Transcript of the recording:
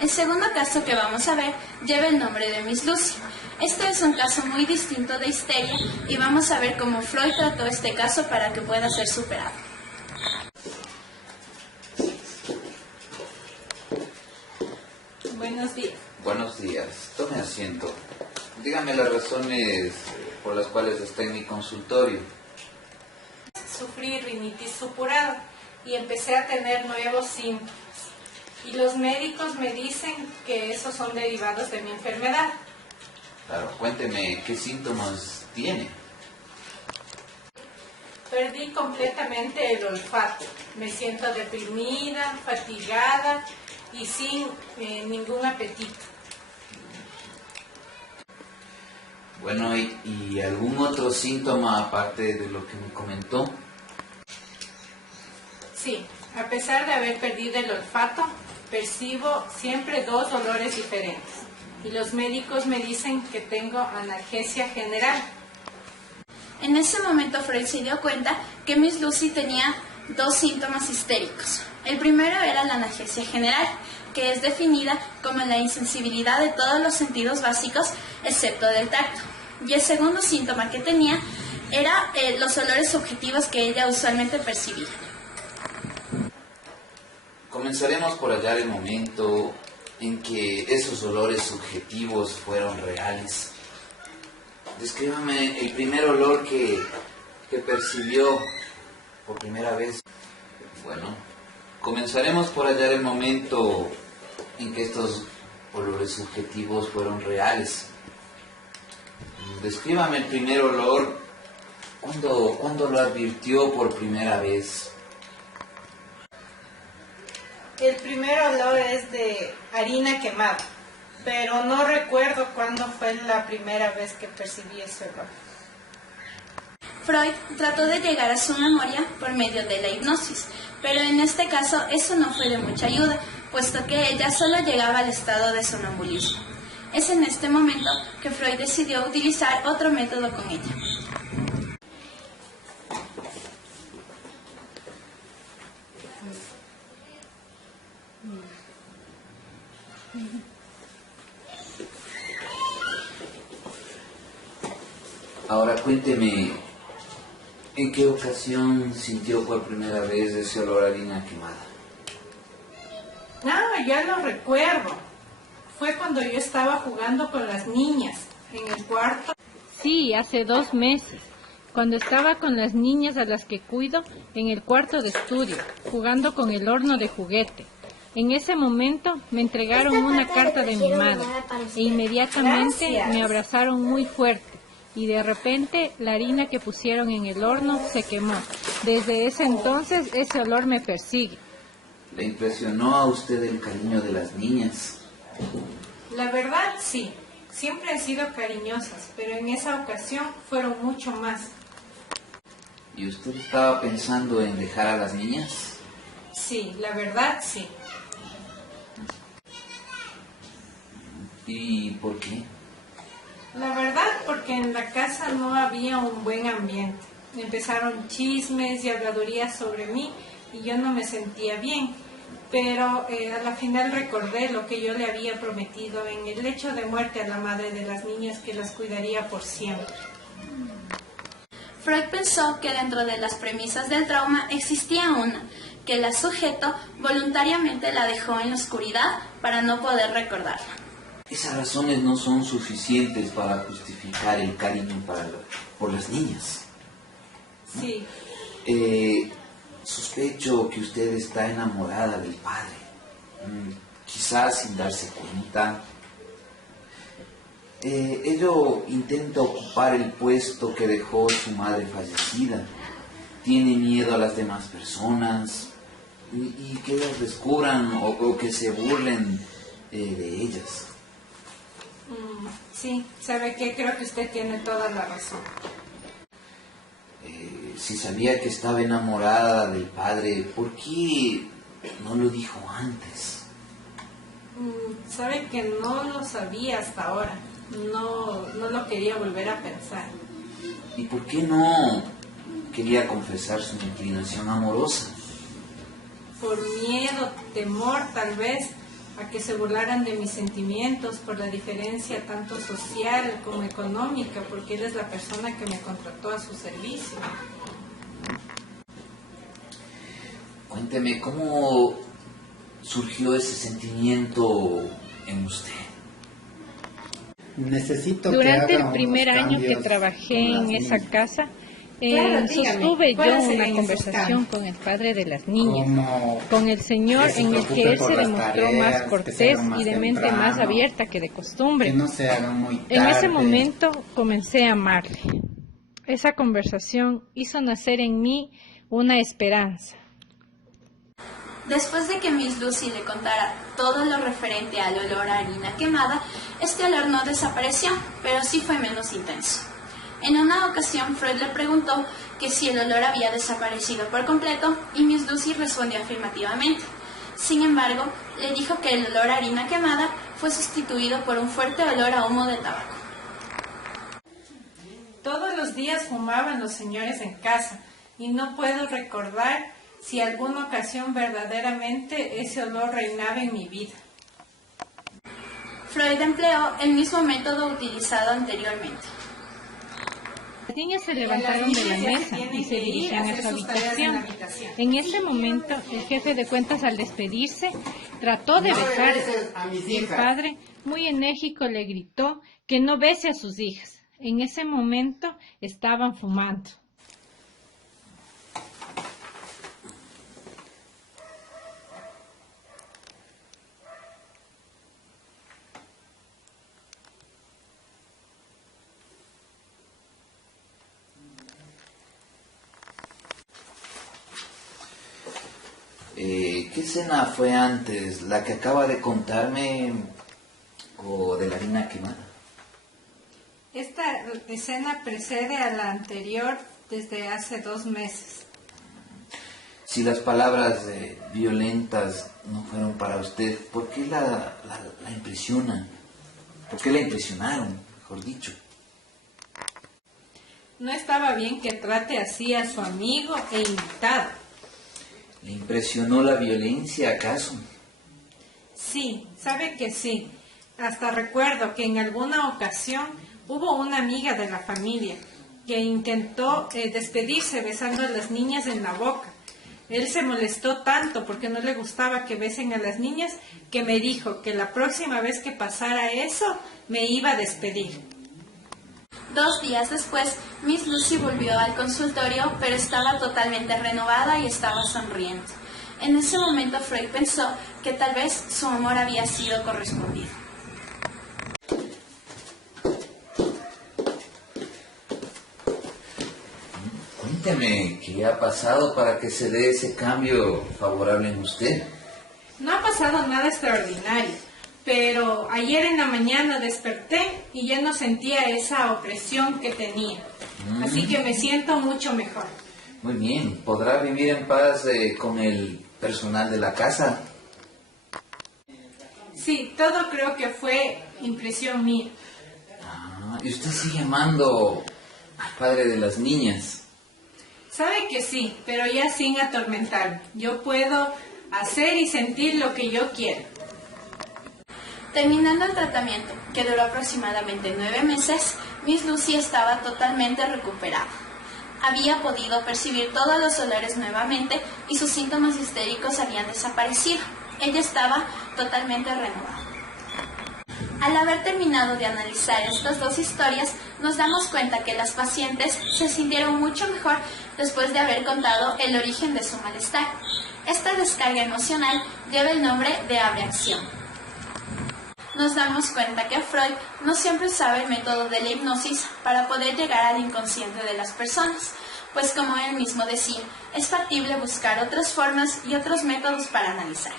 El segundo caso que vamos a ver lleva el nombre de Miss Lucy. Este es un caso muy distinto de histeria y vamos a ver cómo Freud trató este caso para que pueda ser superado. Buenos días. Buenos días. Tome asiento. Dígame las razones por las cuales está en mi consultorio. Sufrí rinitis supurada y empecé a tener nuevos síntomas. Y los médicos me dicen que esos son derivados de mi enfermedad. Claro, cuénteme qué síntomas tiene. Perdí completamente el olfato. Me siento deprimida, fatigada y sin ningún apetito. Bueno, ¿y algún otro síntoma aparte de lo que me comentó? Sí, a pesar de haber perdido el olfato, percibo siempre dos olores diferentes. Y los médicos me dicen que tengo analgesia general. En ese momento Freud se dio cuenta que Miss Lucy tenía dos síntomas histéricos. El primero era la analgesia general, que es definida como la insensibilidad de todos los sentidos básicos excepto del tacto. Y el segundo síntoma que tenía era los olores subjetivos que ella usualmente percibía. Comenzaremos por hallar el momento en que esos olores subjetivos fueron reales. Descríbame el primer olor que percibió por primera vez. Bueno, comenzaremos por hallar el momento en que estos olores subjetivos fueron reales. Descríbame el primer olor. ¿Cuándo lo advirtió por primera vez? El primer olor es de harina quemada, pero no recuerdo cuándo fue la primera vez que percibí ese olor. Freud trató de llegar a su memoria por medio de la hipnosis, pero en este caso eso no fue de mucha ayuda, puesto que ella solo llegaba al estado de sonambulismo. Es en este momento que Freud decidió utilizar otro método con ella. Ahora cuénteme, ¿en qué ocasión sintió por primera vez ese olor a harina quemada? Ya lo recuerdo. Fue cuando yo estaba jugando con las niñas en el cuarto. Sí, hace 2 meses, cuando estaba con las niñas a las que cuido en el cuarto de estudio, jugando con el horno de juguete. En ese momento me entregaron una carta de mi madre e inmediatamente me abrazaron muy fuerte y de repente la harina que pusieron en el horno se quemó. Desde ese entonces ese olor me persigue. ¿Le impresionó a usted el cariño de las niñas? La verdad, sí. Siempre han sido cariñosas, pero en esa ocasión fueron mucho más. ¿Y usted estaba pensando en dejar a las niñas? Sí, la verdad, sí. ¿Y por qué? La verdad, porque en la casa no había un buen ambiente. Empezaron chismes y habladurías sobre mí y yo no me sentía bien. Pero a la final recordé lo que yo le había prometido en el lecho de muerte a la madre de las niñas, que las cuidaría por siempre. Freud pensó que dentro de las premisas del trauma existía una, que el sujeto voluntariamente la dejó en la oscuridad para no poder recordarla. Esas razones no son suficientes para justificar el cariño por las niñas. Sí. Sospecho que usted está enamorada del padre, quizás sin darse cuenta. Ello intenta ocupar el puesto que dejó su madre fallecida. Tiene miedo a las demás personas y que ellas descubran o que se burlen de ellas. Sí, ¿sabe qué? Creo que usted tiene toda la razón. Si sabía que estaba enamorada del padre, ¿por qué no lo dijo antes? Sabe que no lo sabía hasta ahora. No lo quería volver a pensar. ¿Y por qué no quería confesar su inclinación amorosa? Por miedo, temor tal vez, a que se burlaran de mis sentimientos por la diferencia tanto social como económica, porque él es la persona que me contrató a su servicio. Cuénteme, ¿cómo surgió ese sentimiento en usted? Necesito Durante que haga el primer unos año que cambios trabajé con las en esa niñas. casa, Claro, dígame, sostuve yo ¿cuáles serían una esos conversación cambios? con el padre de las niñas, Como con el señor, que se en el que preocupe él por se las demostró tareas, más que se cortés hagan más y de mente más temprano, abierta que de costumbre. que no se hagan muy tarde. En ese momento comencé a amarle. Esa conversación hizo nacer en mí una esperanza. Después de que Miss Lucy le contara todo lo referente al olor a harina quemada, este olor no desapareció, pero sí fue menos intenso. En una ocasión, Freud le preguntó que si el olor había desaparecido por completo y Miss Lucy respondió afirmativamente. Sin embargo, le dijo que el olor a harina quemada fue sustituido por un fuerte olor a humo de tabaco. Todos los días fumaban los señores en casa y no puedo recordar si alguna ocasión verdaderamente ese olor reinaba en mi vida. Freud empleó el mismo método utilizado anteriormente. Las niñas se levantaron de la mesa y se dirigían a su habitación. En ese momento, el jefe de cuentas, al despedirse, trató de besarla. Y el padre, muy enérgico, le gritó que no bese a sus hijas. En ese momento estaban fumando. ¿Qué escena fue antes? ¿La que acaba de contarme o de la harina quemada? Esta escena precede a la anterior desde hace 2 meses. Si las palabras violentas no fueron para usted, ¿por qué la impresionan? ¿Por qué la impresionaron, mejor dicho? No estaba bien que trate así a su amigo e invitado. ¿Le impresionó la violencia acaso? Sí, sabe que sí. Hasta recuerdo que en alguna ocasión hubo una amiga de la familia que intentó despedirse besando a las niñas en la boca. Él se molestó tanto porque no le gustaba que besen a las niñas que me dijo que la próxima vez que pasara eso me iba a despedir. 2 días después, Miss Lucy volvió al consultorio, pero estaba totalmente renovada y estaba sonriendo. En ese momento, Freud pensó que tal vez su amor había sido correspondido. Cuénteme, ¿qué ha pasado para que se dé ese cambio favorable en usted? No ha pasado nada extraordinario, pero ayer en la mañana desperté y ya no sentía esa opresión que tenía. Así que me siento mucho mejor. Muy bien, ¿podrá vivir en paz con el personal de la casa? Sí, todo creo que fue impresión mía. ¿Y usted sigue amando al padre de las niñas? Sabe que sí, pero ya sin atormentarme. Yo puedo hacer y sentir lo que yo quiero. Terminando el tratamiento, que duró aproximadamente 9 meses, Miss Lucy estaba totalmente recuperada. Había podido percibir todos los olores nuevamente y sus síntomas histéricos habían desaparecido. Ella estaba totalmente renovada. Al haber terminado de analizar estas 2 historias, nos damos cuenta que las pacientes se sintieron mucho mejor después de haber contado el origen de su malestar. Esta descarga emocional lleva el nombre de abreacción. Nos damos cuenta que Freud no siempre usaba el método de la hipnosis para poder llegar al inconsciente de las personas, pues como él mismo decía, es factible buscar otras formas y otros métodos para analizar.